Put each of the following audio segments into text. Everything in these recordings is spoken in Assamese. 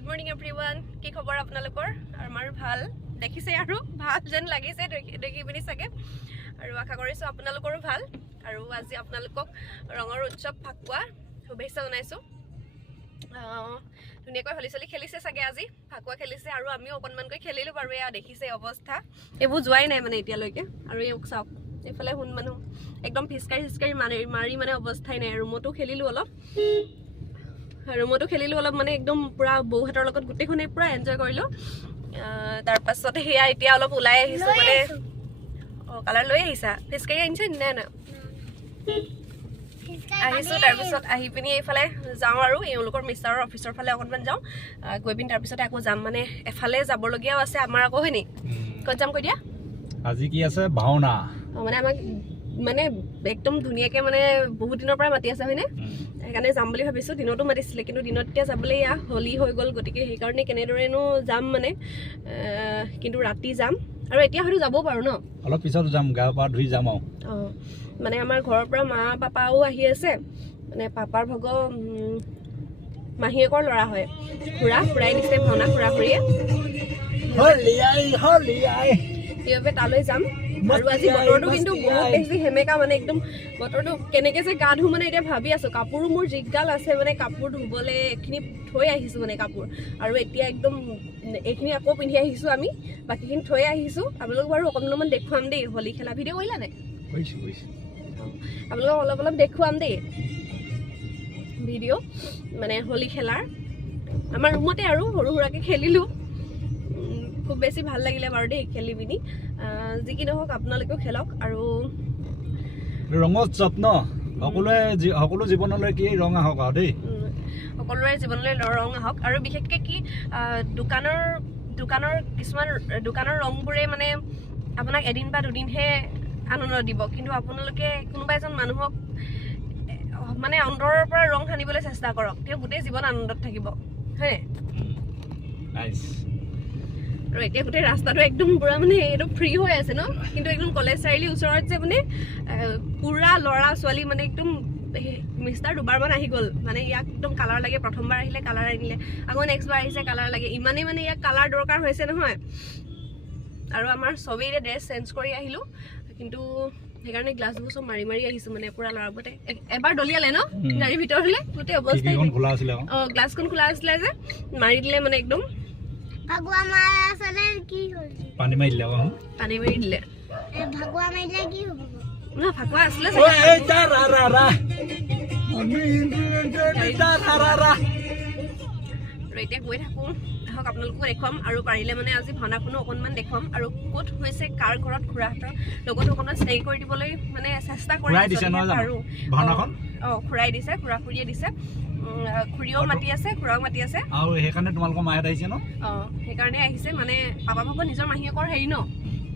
গুড মৰ্নিং এভৰিৱান কি খবৰ আপোনালোকৰ আমাৰ ভাল দেখিছে আৰু ভাল যেন লাগিছে দেখি পিনি চাগে আৰু আশা কৰিছো আপোনালোকৰো ভাল আৰু আজি আপোনালোকক ৰঙৰ উৎসৱ ফাকুৱা শুভেচ্ছা জনাইছো ধুনীয়াকৈ হলি চলি খেলিছে চাগে আজি ফাকুৱা খেলিছে আৰু আমিও অকণমানকৈ খেলিলো বাৰু এয়া দেখিছে অৱস্থা এইবোৰ যোৱাই নাই মানে এতিয়ালৈকে আৰু এই চাওক এইফালে হুন মানুহ একদম ফিচকাৰি মাৰি মানে অৱস্থাই নাই ৰুমতো খেলিলো অলপ মানে একদম পুৰা বৌহাতৰ লগত গুটেখনে পুৰা এনজয় কৰিলো তাৰ পাছত হেয়া এতিয়া অলপ ওলাই আহিছো মানে কালাৰ লৈ আহিছা ফিচকাৰি আনিছে না আহিছো তাৰ পিছত আহি পিনি এইফালে যাওঁ আৰু এওঁলোকৰ মিষ্টাৰৰ অফিচৰ ফালে অকণমান যাওঁ গৈ পিনি তাৰ পিছতে আকৌ যাম মানে এফালে যাবলগীয়াও আছে আমাৰ আকৌ হয়নি ক'ত যাম কৈ দিয়া আজি কি আছে ভাওনা মানে আমাক মানে একদম ধুনীয়াকে মানে বহুত দিনৰ পৰা মাতি আছে হয়নে সেইকাৰণে যাম বুলি ভাবিছো দিনতো মাতিছিলে কিন্তু দিনত এতিয়া যাবলৈ ইয়া হলি হৈ গ'ল গতিকে সেইকাৰণে কেনেদৰেনো যাম মানে কিন্তু ৰাতি যাম আৰু এতিয়া হয়তো যাব পাৰো ন অলপ পিছত যাম গা পা ধুই যাম মানে আমাৰ ঘৰৰ পৰা মা পাপাও আহি আছে মানে পাপাৰ ভগ মাহীয়েকৰ ল'ৰা হয় খুৰাই দিছে ভাওনা খুৰীয়ে সেইবাবে তালৈ যাম আৰু আজি বতৰটো কিন্তু বহুত বেছি হেমেকা মানে একদম বতৰটো কেনেকে যে গা ধু মানে এতিয়া ভাবি আছো কাপোৰো মোৰ জিগাল আছে মানে কাপোৰ ধুবলৈ এইখিনি থৈ আহিছো মানে কাপোৰ আৰু এতিয়া একদম এইখিনি আকৌ পিন্ধি আহিছো আমি বাকীখিনি থৈ আহিছো আপোনালোক বাৰু অকণমান দেখুৱাম দেই হলি খেলা ভিডিঅ' কৰিলা নাই আপোনালোকক অলপ দেখুৱাম দেই ভিডিঅ' মানে হলি খেলাৰ আমাৰ ৰুমতে আৰু সৰু সুৰাকে খেলিলো খুব বেছি ভাল লাগিলে বাৰু দেই খেলি পিনি যি কি নহওক আপোনালোকেও খেলক আৰু ৰঙোৎসৱ ন সকলো জীৱনলৈ কি ৰং আহক আৰু দেই সকলোৰে জীৱনলৈ ৰং আহক আৰু বিশেষকৈ কি দোকানৰ কিছুমান দোকানৰ ৰংবোৰে মানে আপোনাক এদিন বা দুদিনহে আনন্দ দিব কিন্তু আপোনালোকে কোনোবা এজন মানুহক মানে অন্তৰৰ পৰা ৰং সানিবলৈ চেষ্টা কৰক তেওঁ গোটেই জীৱন আনন্দত থাকিব হয় আৰু এতিয়া গোটেই ৰাস্তাটো একদম পুৰা মানে এইটো ফ্ৰী হৈ আছে ন কিন্তু একদম কলেজ চাৰিআলিৰ ওচৰত যে মানে পুৰা ল'ৰা ছোৱালী মানে একদম মিষ্টাৰ দুবাৰমান আহি গ'ল মানে ইয়াক একদম কালাৰ লাগে প্ৰথমবাৰ আহিলে কালাৰ আনিলে আকৌ নেক্সট বাৰ আহিছে কালাৰ লাগে ইমানেই মানে ইয়াক কালাৰ দৰকাৰ হৈছে নহয় আৰু আমাৰ চবেই ড্ৰেছ চেঞ্জ কৰি আহিলোঁ কিন্তু সেইকাৰণে গ্লাছবোৰ চব মাৰি আহিছো মানে পুৰা ল'ৰাবোৰে এবাৰ দলিয়ালে ন গাড়ীৰ ভিতৰলৈ গোটেই অৱস্থা গ্লাছখন খোলা আছিলে যে মাৰি দিলে মানে একদম পানী মাৰি দিলে ফাকুৱা আছিলে এতিয়া গৈ থাকো আহক আপোনালোকো দেখুৱাম আৰু পাৰিলে মানে আজি ভাওনাখনো অকণমান দেখুৱাম আৰু ক'ত হৈছে কাৰ ঘৰত খুৰাহঁতৰ লগতো অকণমান ষ্টে কৰি দিবলৈ মানে চেষ্টা কৰি আৰু খুৰাই দিছে খুৰা খুৰীয়ে দিছে খুৰীও মাতি আছে খুৰাও মাতি আছে আৰু সেইকাৰণে তোমালোকৰ মাহঁত আহিছে ন সেইকাৰণে আহিছে মানে পাপা ভাগৰ নিজৰ মাহীয়েকৰ হেৰি ন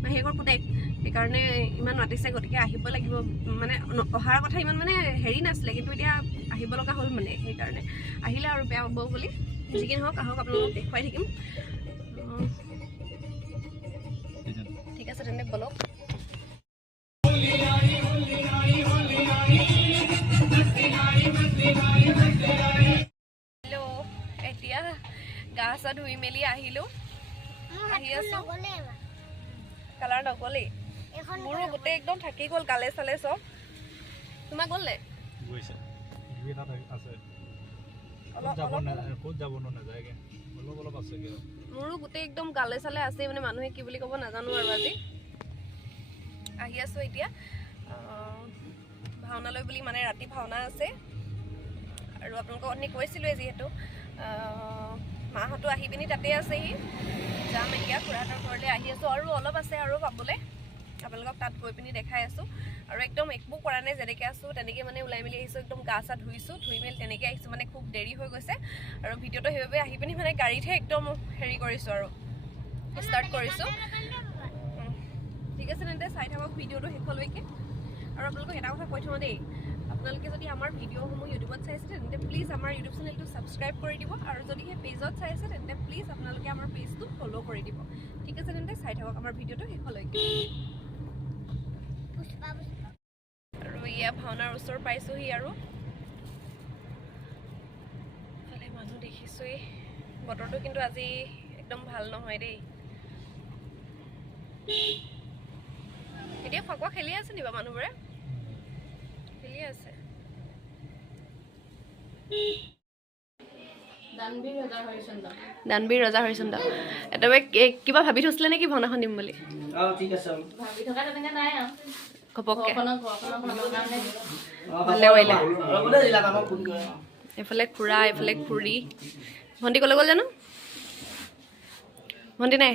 মাহীয়েকৰ পুতেক সেইকাৰণে ইমান মাতিছে গতিকে আহিব লাগিব মানে অহাৰ কথা ইমান মানে হেৰি নাছিলে কিন্তু এতিয়া আহিব লগা হ'ল মানে সেইকাৰণে আহিলে আৰু বেয়া হ'ব বুলি যি কি নহওক আহক আপোনালোকক দেখুৱাই থাকিম ঠিক আছে তেন্তে বলক এতিয়া গা চা ধুই মেলি আহিলোঁ আহি আছো কালাৰ নগ'লেই মোৰো গোটেই একদম থাকি গ'ল গালে চালে চব তোমাৰ গ'ল নে মোৰো গোটেই একদম গালে চালে আছে মানে মানুহে কি বুলি ক'ব নাজানো আৰু আজি আহি আছো এতিয়া ভাওনালৈ বুলি মানে ৰাতি ভাওনা আছে আৰু আপোনালোকক অথনি কৈছিলোঁৱে যিহেতু মাহঁতো আহি পিনি তাতে আছেহি যাম এতিয়া খুৰাহঁতৰ ঘৰলৈ আহি আছোঁ আৰু অলপ আছে আৰু পাবলৈ আপোনালোকক তাত গৈ পিনি দেখাই আছোঁ আৰু একদম একো কৰা নাই যেনেকৈ আছোঁ তেনেকৈ মানে ওলাই মেলি আহিছোঁ একদম গা চা ধুইছোঁ ধুই মেলি তেনেকৈ আহিছোঁ মানে খুব দেৰি হৈ গৈছে আৰু ভিডিঅ'টো সেইবাবে আহি পিনি মানে গাড়ীতহে একদম হেৰি কৰিছোঁ আৰু ষ্টাৰ্ট কৰিছোঁ ঠিক আছে তেন্তে চাই থাকক ভিডিঅ'টো শেষলৈকে আৰু আপোনালোকক এটা কথা কৈ থওঁ দেই আপোনালোকে যদি আমাৰ ভিডিঅ'সমূহ ইউটিউবত চাইছে তেন্তে প্লিজ আমাৰ ইউটিউব চেনেলটো ছাবস্ক্ৰাইব কৰি দিব আৰু যদিহে পেজত চাইছে তেন্তে প্লিজ আপোনালোকে আমাৰ পেজটো ফ'ল' কৰি দিব ঠিক আছে তেন্তে চাই থাকক আমাৰ ভিডিঅ'টো শেষলৈকে আৰু ইয়া ভাওনাৰ ওচৰ পাইছোহি আৰু মানুহ দেখিছোৱেই বতৰটো কিন্তু আজি একদম ভাল নহয় দেই। এতিয়া ফাকুৱা খেলি আছে নিবা মানুহবোৰে? খেলি আছে। দানবীৰ ৰজা হৰিচন্দ্ৰ এটাবে কিবা ভাবি থৈছিলে নেকি ভাওনাখন দিম বুলি? ঠিক আছে ভাবি থকা তেনেকে নাই আৰু ঘপককে এফালে খুৰা এফালে খুৰী। ভণ্টি ক'লৈ গ'ল জানো? ভণ্টি নাই?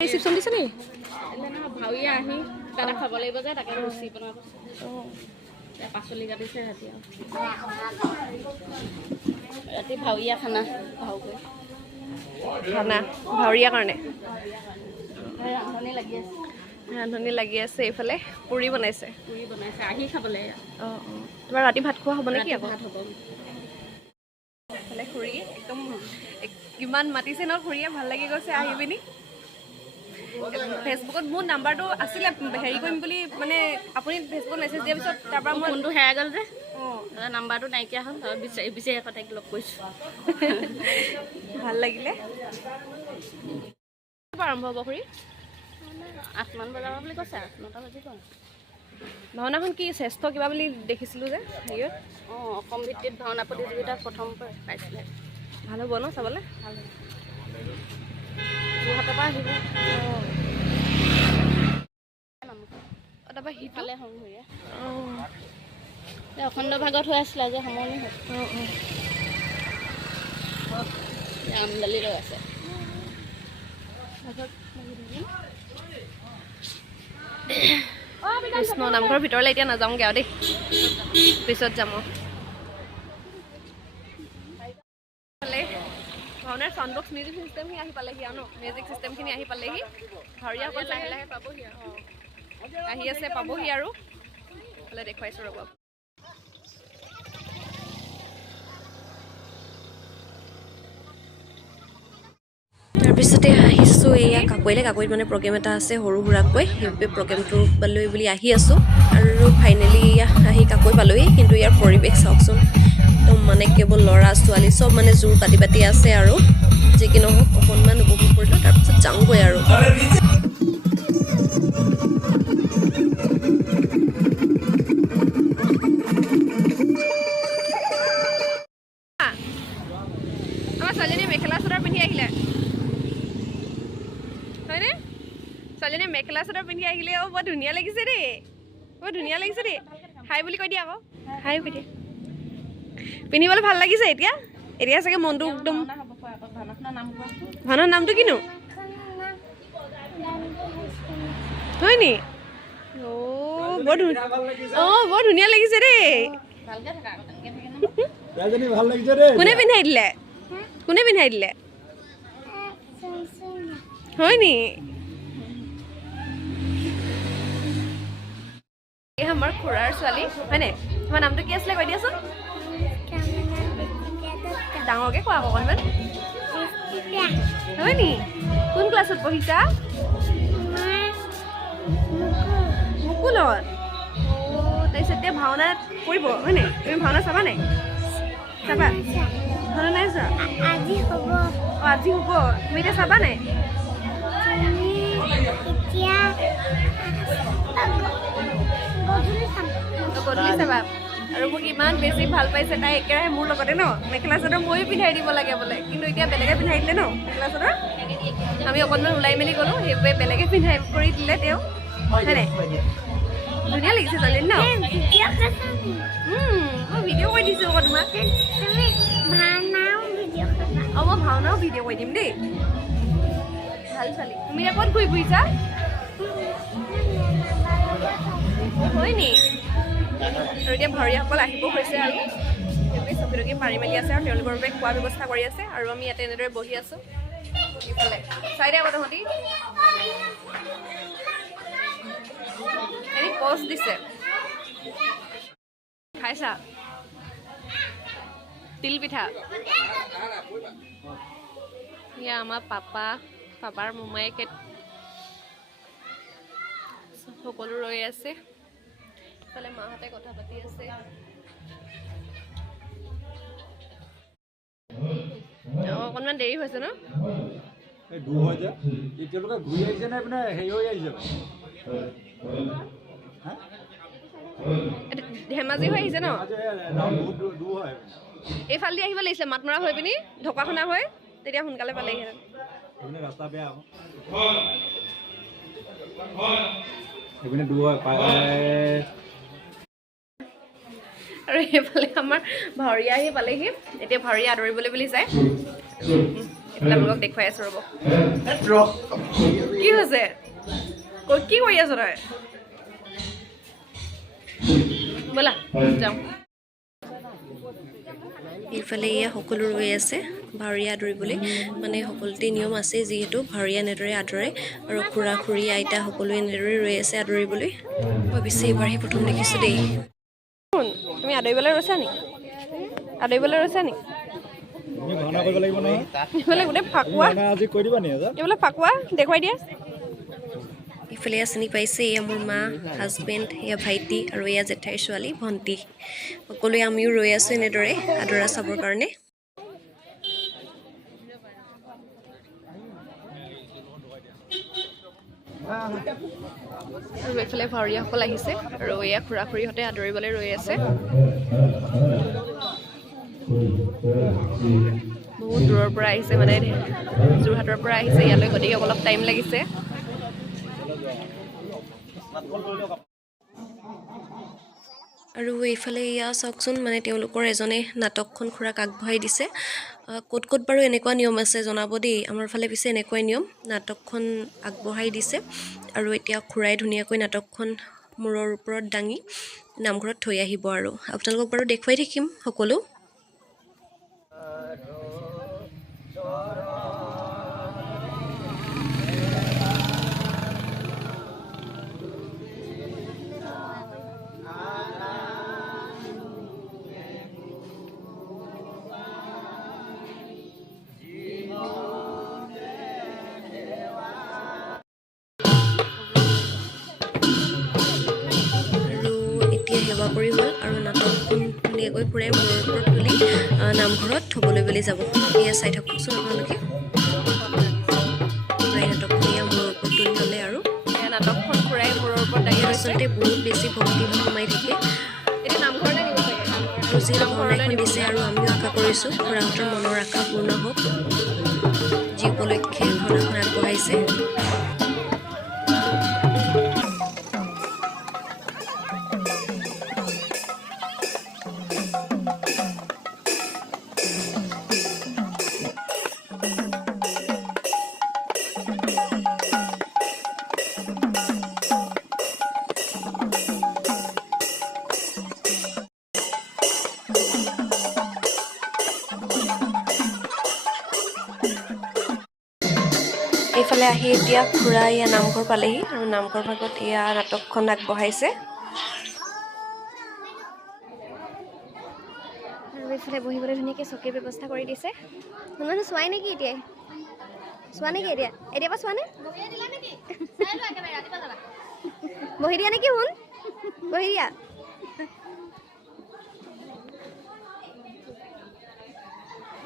ৰিচিপশ্যন দিছে নেকি? ভাৱৰীয়া আহি তাতে খাব লাগিব যে তাকে ৰুচি বনাব পাচলি কাটিছে ৰাতি ৰাতি ভাৱৰীয়া খানা ভাও কৰি খানা ভাৱৰীয়া কাৰণে ৰান্ধনি লাগি আছে ৰান্ধনি লাগি আছে। এইফালে পুৰি বনাইছে আহি খাবলৈ অঁ তোমাৰ ৰাতি ভাত খোৱা হ'ব নেকি? আকৌ ভাত হ'ব এইফালে খুৰী একদম কিমান মাতিছে ন খুৰীয়ে ভাল লাগি গৈছে আহি পিনি। ফেচবুকত মোৰ নাম্বাৰটো আছিলে হেৰি কৰিম বুলি মানে আপুনি ফেচবুকত মেছেজ দিয়াৰ পিছত তাৰপৰা মই ফোনটো হেৰাই গ'ল যে অঁ নাম্বাৰটো নাইকিয়া হ'ল বিচাৰি বিচাৰি আকৌ তাইক লগ কৰিছোঁ ভাল লাগিলে। আৰম্ভ হ'ব খুৰী? 8মান বজাৰ বুলি কৈছে 8-9টা বাজিব। ভাওনাখন কি শ্ৰেষ্ঠ কিবা বুলি দেখিছিলোঁ যে হেৰিয়ত? অঁ অসম ভিত্তিত ভাওনা প্ৰতিযোগিতাত প্ৰথম পাইছিলে। ভাল হ'ব ন চাবলৈ? ভাল হ'ব যোৰহাটৰ পৰা আহিব। তাৰপৰা সিফালে সংঘৰীয়া অঁ অখণ্ড ভাগত হৈ আছিলে যে সমনি হ'ল। আমদালি লৈ আছে কৃষ্ণ নামঘৰৰ ভিতৰলৈ এতিয়া নাযাওঁগৈ আৰু দেই, পিছত যাম। ভাওনাৰ চাউণ্ড বক্স মিউজিক চিষ্টেমখিনি আহি পালেহি আৰু ন? মিউজিক চিষ্টেমখিনি আহি পালেহি। ভাৱৰীয়াসকল লাহে লাহে পাবহি আৰু আহি আছে পাবহি আৰু এইফালে দেখুৱাইছোঁ ৰ'ব। তাৰপিছতে আহিছোঁ এয়া কাকৈলৈ। কাকৈত মানে প্ৰগ্ৰেম এটা আছে সৰু সুৰাকৈ, সেই প্ৰগ্ৰেমটো লৈ বুলি আহি আছোঁ। আৰু ফাইনেলি আহি কাকৈ পালোহি। কিন্তু ইয়াৰ পৰিৱেশ চাওকচোন, একদম মানে কেৱল ল'ৰা ছোৱালী চব মানে জোৰ পাতি পাতি আছে আৰু যি কি নহওক অকণমান উপভোগ কৰিলোঁ। তাৰপিছত যাওঁগৈ আৰু আমাৰ ছোৱালীজনীয়ে মেখেলা চাদৰ পিন্ধি আহিলে হয়নে? ছোৱালীজনীয়ে মেখেলা চাদৰ পিন্ধি আহিলে। অঁ বৰ ধুনীয়া লাগিছে দেই, বৰ ধুনীয়া লাগিছে দেই। হাই বুলি কৈ দিয়া আকৌ, হাই কৈ দিয়া। পিন্ধিবলৈ ভাল লাগিছে। এতিয়া এতিয়া চাগে মনটো একদম। ভাওনাৰ নামটো কিনো হয় নি? অঁ বৰ ধুনীয়া, অঁ বৰ ধুনীয়া লাগিছে দেই। কোনে পিন্ধাই দিলে? কোনে পিন্ধাই দিলে হয় নি? এই আমাৰ খুৰাৰ ছোৱালী হয়নে? তোমাৰ নামটো কি আছিলে কৈ দিয়াচোন। ডাঙৰকে কোৱা আকৌ অকণমান। হয় নি? কোন ক্লাছত পঢ়িছা? মুকুলত। অঁ তাৰপিছত এতিয়া ভাওনা কৰিব হয় নাই? তুমি ভাওনা চাবা নাই? চাবা? ভাওনা নাই চোৱা? আজি হ'ব। অঁ আজি হ'ব। তুমি এতিয়া চাবা নাই? গধূলি চাবা। আৰু মোক ইমান বেছি ভাল পাইছে তাই, একেৰাহে মোৰ লগতে ন মেখেলা চাদৰ ময়ো পিন্ধাই দিব লাগে বোলে। কিন্তু এতিয়া বেলেগে পিন্ধাই দিলে ন মেখেলা চাদৰ। আমি অকণমান ওলাই মেলি গ'লোঁ, সেইবাবে বেলেগে পিন্ধাই কৰি দিলে তেওঁ হয় নাই? ধুনীয়া লাগিছে ছোৱালীজনী ন? মই ভিডিঅ' কৰি দিছোঁ আকৌ তোমাক। অঁ মই ভাওনাও ভিডিঅ' কৰি দিম দেই। ভাল ছোৱালী। তুমি এতিয়া ক'ত ঘূৰি ফুৰিছা হয় নি? আৰু এতিয়া ভাৱৰীয়াসকল আহিব হৈছে আৰু তেওঁলোকে চকী তকী পাৰি মেলি আছে আৰু তেওঁলোকৰ বাবে খোৱা ব্যৱস্থা কৰি আছে। আৰু আমি ইয়াতে এনেদৰে বহি আছোঁ। ইফালে চাই দে আকৌ তহঁতি এনে পষ্ট দিছে খাইছা তিল পিঠা। এয়া আমাৰ পাপাৰ মোমায়েকে সকলো ৰৈ আছে। ইফালে মাহঁতে কথা পাতি আছে। ইমান দেৰি হৈছে ন এই দূৰ হৈ যায় এতিয়ালৈকে ঘূৰি আহিছে নে মানে হেৰি হৈ আহিছে হা ধেমাজি হৈ আহিছে ন আজি বহুত দূৰ হয় এইফালেদি আহিব লাগিছিলে মাতমৰা হৈ পিনি ঢকুৱাখানা হৈ তেতিয়া সোনকালে পালেহিহেঁতেন এইপিনে ৰাস্তা বেয়া আকৌ এইপিনে দূৰ হয় আৰু এইফালে আমাৰ ভাৱৰীয়া আহি পালেহি এতিয়া ভাৱৰীয়া আদৰিবলৈ বুলি যায় এইফালে আপোনালোকক দেখুৱাই আছো ৰ'ব কি হৈছে কি কৰি আছ তই ব'লা যাওঁ এইফালে এয়া সকলো ৰৈ আছে ভাৱৰীয়া আদৰিবলৈ মানে সকলোতে নিয়ম আছে যিহেতু ভাৱৰীয়া এনেদৰে আদৰে আৰু খুৰা খুৰী আইতা সকলোৱে এনেদৰে ৰৈ আছে আদৰিবলৈ মই বেছি এইবাৰহে প্ৰথম দেখিছোঁ দেই তুমি আদৰিবলৈ ৰৈছা নি আদৰিবলৈ ৰৈছা নি তুমি ভাওনা কৰিব লাগিব নহয় এইফালে গোটেই ফাকুৱা আজি কৈ দিবা নি এইফালে ফাকুৱা দেখুৱাই দিয়া ইফালে চিনি পাইছে এয়া মোৰ মা হাজবেণ্ড এয়া ভাইটি আৰু এয়া জেঠাইৰ ছোৱালী ভণ্টি সকলোৱে আমিও ৰৈ আছোঁ এনেদৰে আদৰা চাবৰ কাৰণে আৰু এইফালে ভাৱৰীয়াসকল আহিছে আৰু এয়া খুৰা খুৰীহঁতে আদৰিবলৈ ৰৈ আছে বহুত দূৰৰ পৰা আহিছে মানে যোৰহাটৰ পৰা আহিছে ইয়ালৈ গতিকে অলপ টাইম লাগিছে আৰু এইফালে এয়া চাওকচোন মানে তেওঁলোকৰ এজনে নাটকখন খুৰাক আগবঢ়াই দিছে ক'ত ক'ত বাৰু এনেকুৱা নিয়ম আছে জনাব দেই আমাৰ ফালে পিছে এনেকুৱাই নিয়ম নাটকখন আগবঢ়াই দিছে আৰু এতিয়া খুৰাই ধুনীয়াকৈ নাটকখন মূৰৰ ওপৰত দাঙি নামঘৰত থৈ আহিব আৰু আপোনালোকক বাৰু দেখুৱাই থাকিম সকলো সেৱা কৰি হ'ল আৰু নাটকখন ধুনীয়াকৈ খুৰাই মূৰৰ ওপৰত তুলি নামঘৰত থ'বলৈ বুলি যাব এয়া চাই থাককচোন আপোনালোকে খুৰাই নাটকখন এয়া মূৰৰ ওপৰত তুলি ল'লে আৰু এয়া নাটকখন খুৰাই মূৰৰ ওপৰত দাঙি আচলতে বহুত বেছি ভক্তিভাৱ সোমাই থাকে এতিয়া নামঘৰতে নিব চাগে যিহেতু ভাওনাখন দিছে আৰু আমিও আশা কৰিছোঁ খুৰাহঁতৰ মনৰ আশা পূৰ্ণ হওক যি উপলক্ষে ভাওনাখন আগবঢ়াইছে এইফালে আহি এতিয়া খুৰা এয়া নামঘৰ পালেহি আৰু নামঘৰ ভাগত এয়া নাটকখন আগবঢ়াইছে আৰু এইফালে বহিবলৈ ধুনীয়াকৈ চকীৰ ব্যৱস্থা কৰি দিছে মানুহ চোৱাই নেকি এতিয়াই চোৱা নেকি এতিয়াৰ পৰা চোৱা নে বহি দিয়া নেকি শুন বহি দিয়া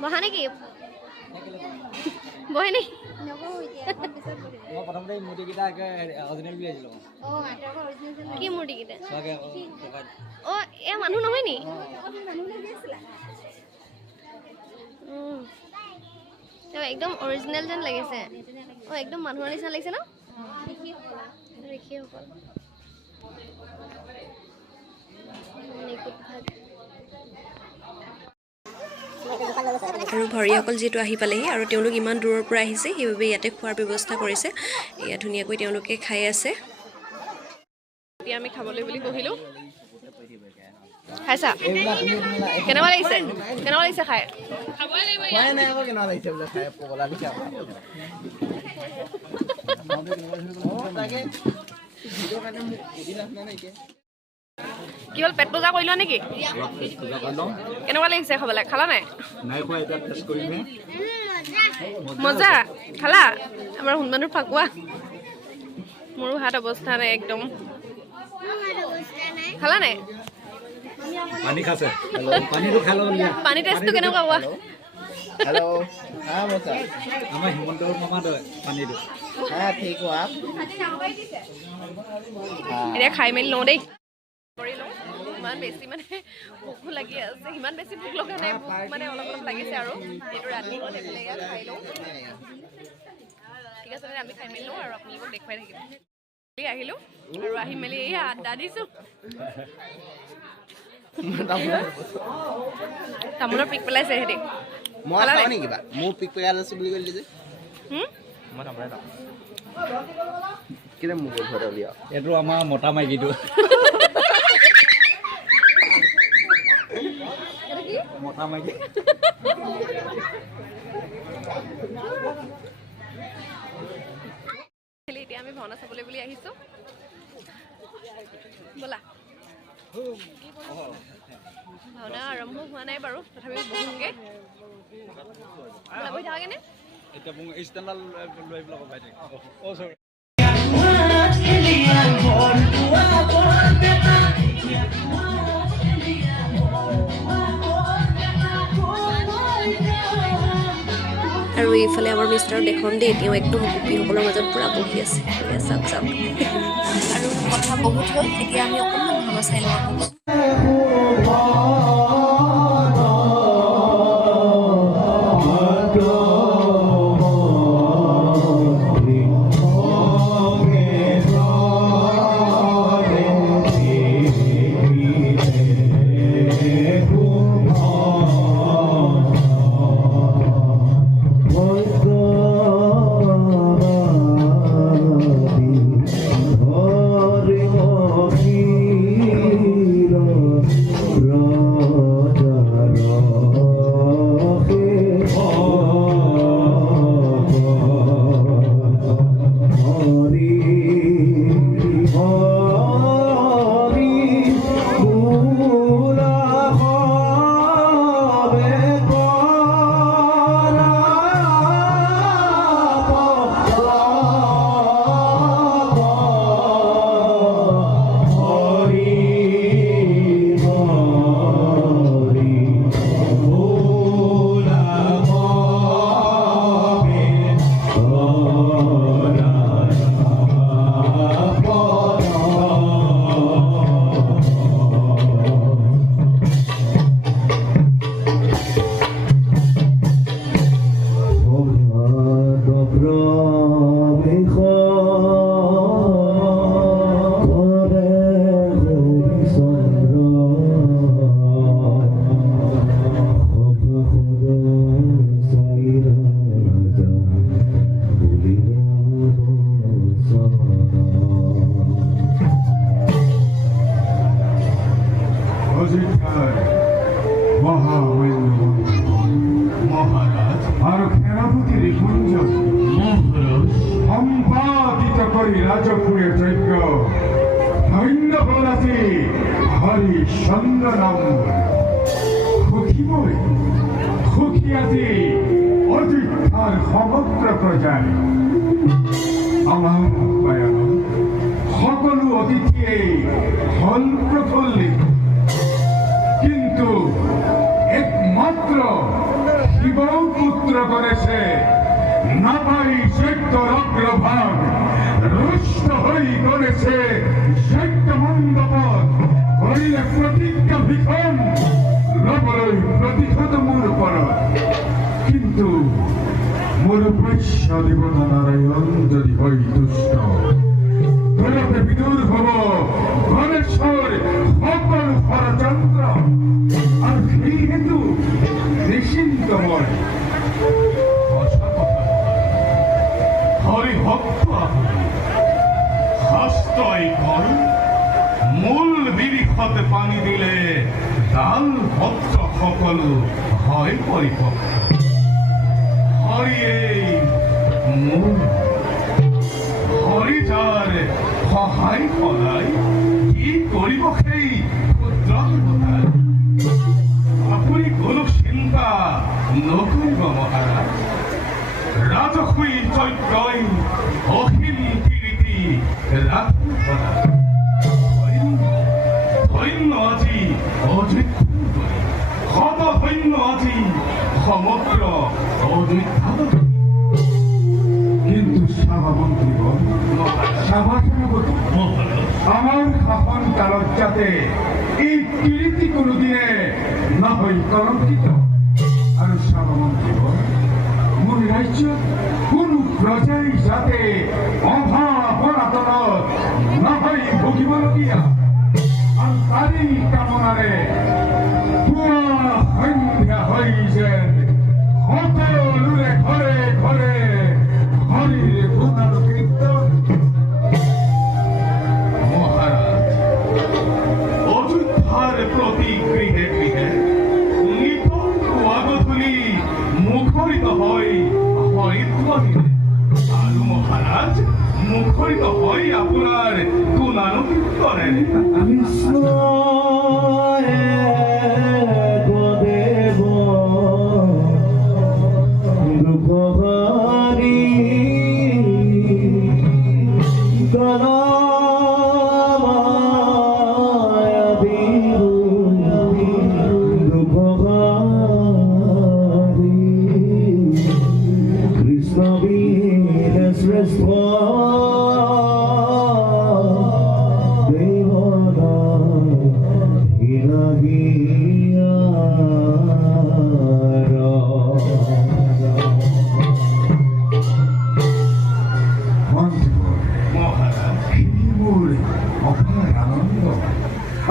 বহা নেকি বহে নেকি কি মূৰ্তিকেইটা অঁ এয়া মানুহ নহয় নি একদম অৰিজিনেল যেন লাগিছে অঁ একদম মানুহৰ নিচিনা লাগিছে ন ঋষিসকল আৰু ভাৱৰীয়াসকল যিহেতু আহি পালেহি আৰু তেওঁলোক ইমান দূৰৰ পৰা আহিছে সেইবাবে ইয়াতে খোৱাৰ ব্যৱস্থা কৰিছে এয়া ধুনীয়াকৈ তেওঁলোকে খাই আছে এতিয়া আমি খাবলৈ বুলি বহিলোঁ খাইছা কেনেকুৱা লাগিছে খাই কি হ'ল পেট পূজা কৰিলা নেকি কেনেকুৱা লাগিছে খাবলৈ খালা নাই মজা খালা আমাৰ সোণমানুৰ ফাকুৱা মোৰো হাত অৱস্থা নাই একদম খালা নাই পানী টেষ্টটো কেনেকুৱা কোৱা हेलो हाँ मौसा আমাৰ হিমন্তৰ মামা দয় পানীটো हाँ ठीक हो आप এতিয়া খাই মেলি লওঁ দেই কৰি লওঁ ইমান বেছি মানে ভোকো লাগি আছে ইমান বেছি ভোক লগা নাই ভোক মানে অলপ অলপ লাগিছে আৰু এইটো ৰাতি হ'ল এইফালে ইয়াত খাই লওঁ ঠিক আছে আমি খাই মেলি লওঁ আৰু আপোনালোকক দেখুৱাই থাকিম আহিলোঁ আৰু আহি মেলি এয়া আড্ডা দিছোঁ তামোলৰ পিক পেলাইছে সিহঁতি মই খাওঁ নেকি কিবা মোৰ পিক পেলাই লৈছোঁ বুলি ক'লি যে মই তামোলে নাওঁ কেলে মোক ঘৰত উলিয়াও এইটো আমাৰ মতা মাইকীটো মতা মাইকী এতিয়া আমি ভাওনা চাবলৈ বুলি আহিছোঁ ব'লা ভাওনা আৰম্ভ হোৱা নাই বাৰু তথাপিও বহোগৈ বহি থাকেনে এতিয়া মোক ষ্টেণ্ডাল লৈ পেলাই কবাই থাকে অ' চৰি আৰু এইফালে আমাৰ মিষ্টাৰ দেখোন দেই তেওঁ একদম গোপীসকলৰ মাজত পূৰা বহি আছে চাওক চাওক আৰু কথা বহুত হ'ল এতিয়া আমি অকণমান ভাওনা চাই লওঁ মহারাজ আর সেনাপতির কুঞ্জ সম্পাদিত করি রাজপুরে যজ্ঞ ধন্য বলাসী হরিচন্দ্র নাম সুখী বই সুখী আজি অযোধ্যার সমগ্র প্রজায় আমার আপ্যায়ন সকলো অতিথিয়ে হল প্রফুল্লিত কিন্তু একমাত্র শিব পুত্র করেছে নাপাই সত্যর অগ্রভাগ রুষ্ট হই করেছে সত্য মন্দপথ হইলে প্রতিজ্ঞা ভীষণ লবলই প্রতিহত মোর পর কিন্তু মোর বৈশ্য দেবতা নারায়ণ যদি হই দুষ্ট ধরতে বিদুর ভব গণেশ্বর সকল হরচন্দ্র আর সেই হেতু নিশ্চিন্তময় হরিভক্ত হস্তই কর মূল বিরিখতে পানি দিলে ডাল ভক্ত সকল হয় পরিপক্ক হরিয়ে মূল হরি যার সহায় সদায় কি কৰিব সেই ক্ষুদ্ৰ দেৱতাই আপুনি কোনো চিন্তা নকৰিব মহাৰাজ ৰাজসুই যজ্ঞই অখিল কীৰ্তি ৰাখি সদায় ধন্য আজি অযোধ্যা শত ধন্য আজি সমগ্র অযোধ্যা কিন্তু সভামন্ত্রীগণ সভাসভাপতি আমার শাসন কালত যাতে এই কীর্তি কোনোদিনে নহয় কলঙ্কিত আৰু সভামন্ত্ৰীগণ মোৰ ৰাজ্যত কোনো প্ৰজাই যাতে অভাৱ অনাটনত নহয় ভুগিবলগীয়া আৰু তাৰেই কামনাৰে পুৱা সন্ধ্যা হৈ যেন সকলোৰে ঘৰে ঘৰে হৰিৰ গুণানুকীৰ্তন মহাৰাজ অযোধ্যাৰ প্ৰতি গৃহে গৃহে নিতৌ আগধূলি মুখৰিত হৈ হৰিধ্বনিৰে আৰু মহাৰাজ মুখৰিত হৈ আপোনাৰ গুণানুকীৰ্তনেৰে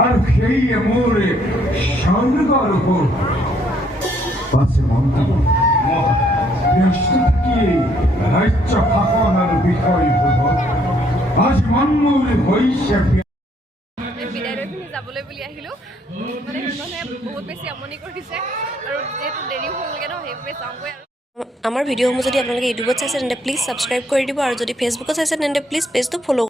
আর সেই মোর স্বর্গর উপর পাশে মন্ত্রী ব্যস্ত থাকিয়ে রাজ্য শাসনের বিষয় হব আজ মন্মূল হৈছে বিদায় লৈ পিনি যাবলৈ বুলি আহিলোঁ মানে সেইজনে বহুত বেছি আমনি কৰিছে আৰু যিহেতু দেৰি হ'লগৈ ন সেইবাবে যাওঁগৈ আৰু আমাৰ ভিডিঅ'সমূহ যদি আপোনালোকে ইউটিউবত চাইছে তেন্তে প্লিজ ছাবস্ক্ৰাইব কৰি দিব আৰু যদি ফেচবুকত চাইছে তেন্তে প্লিজ পেজটো ফ'ল'